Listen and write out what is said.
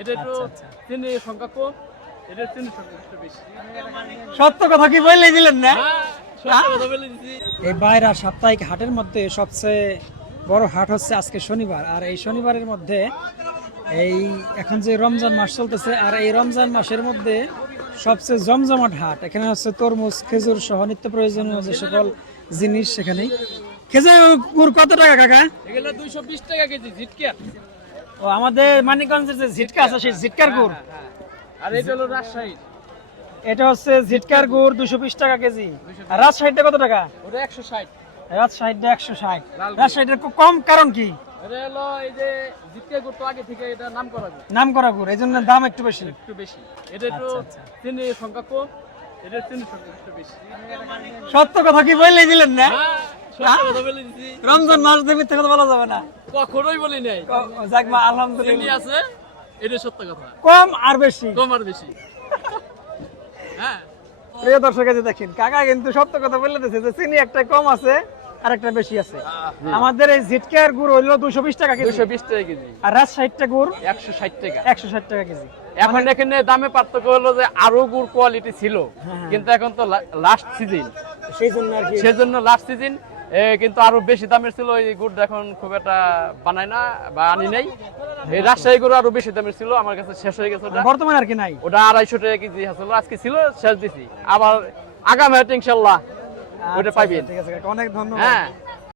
এটা একটু আচ্ছা, আচ্ছা। চিনির সংখ্যা কম এটা চিনির সংখ্যা একটু বেশি। সত্য কথা কি বললে দিলেন না? হ্যাঁ? বলে এই বাইরা সাপ্তাহিক হাটের মধ্যে সবচেয়ে বড় হাট হচ্ছে আজকে শনিবার। আর এই শনিবারের মধ্যে এই এখন যে রমজান মাস চলতেছে আর এই রমজান মাসের মধ্যে সবচেয়ে জমজমাট হাট এখানে হচ্ছে তরমুজ খেজুর সহ নিত্য প্রয়োজনীয় যে সকল জিনিস সেখানে খেজুর কত টাকা কাকা? এগুলো দুইশো বিশ টাকা কেজি ঝিটকা ও আমাদের মানিকগঞ্জের যে ঝিটকা আছে সেই ঝিটকার গুড়। আর এটা হলো রাজশাহী এটা হচ্ছে ঝিটকার গুড় দুশো বিশ টাকা কেজি। আর রাজশাহীটা কত টাকা? ওটা একশো ষাট। রাজশাহীটা একশো ষাট। রাজশাহীটা খুব কম কারণ কি? নাম করা গুড় এই জন্য দাম একটু বেশি। একটু বেশি। এটা একটু আচ্ছা, আচ্ছা। সংখ্যা কম এটা চিনির সংখ্যা একটু বেশি। সত্য কথা কি বললে দিলেন না হ্যাঁ? রমজান মাস দিয়ে মিথ্যে কথা বলা যাবে না। কখনোই বলি নাই। যাক মা আলহামদুলিল্লাহ। আছে এটা সত্য কথা। কম আর বেশি। কম আর বেশি। হ্যাঁ? প্রিয় দর্শক যে দেখেন কাকা কিন্তু সত্য কথা বলে দিয়েছে যে চিনি একটা কম আছে আর একটা বেশি আছে। আমাদের এই জিটকার গুড় হইল দুশো বিশ টাকা কেজি। দুশো বিশ টাকা কেজি। আর রাজশাহীটা গুড় একশো ষাট টাকা। একশো ষাট টাকা কেজি। এখন এখানে দামে পার্থক্য হলো যে আরও গুড় কোয়ালিটি ছিল। হ্যাঁ। কিন্তু এখন তো লাস্ট সিজন সেই জন্য কি। সেজন্য লাস্ট সিজন কিন্তু আরও বেশি দামের ছিল এই গুড় এখন খুব একটা বানাই না বা আনি নাই। এই রাজশাহী গুড় আরও বেশি দামের ছিল আমার কাছে শেষ হয়ে গেছে ওটা। বর্তমানে আর কি নাই। ওটা আড়াইশো টাকা কেজি আসল আজকে ছিল শেষ দিছি। আবার আগামী ইনশাল্লাহ ওটা আচ্ছা, পাইবেন ঠিক আছে অনেক ধন্যবাদ। হ্যাঁ।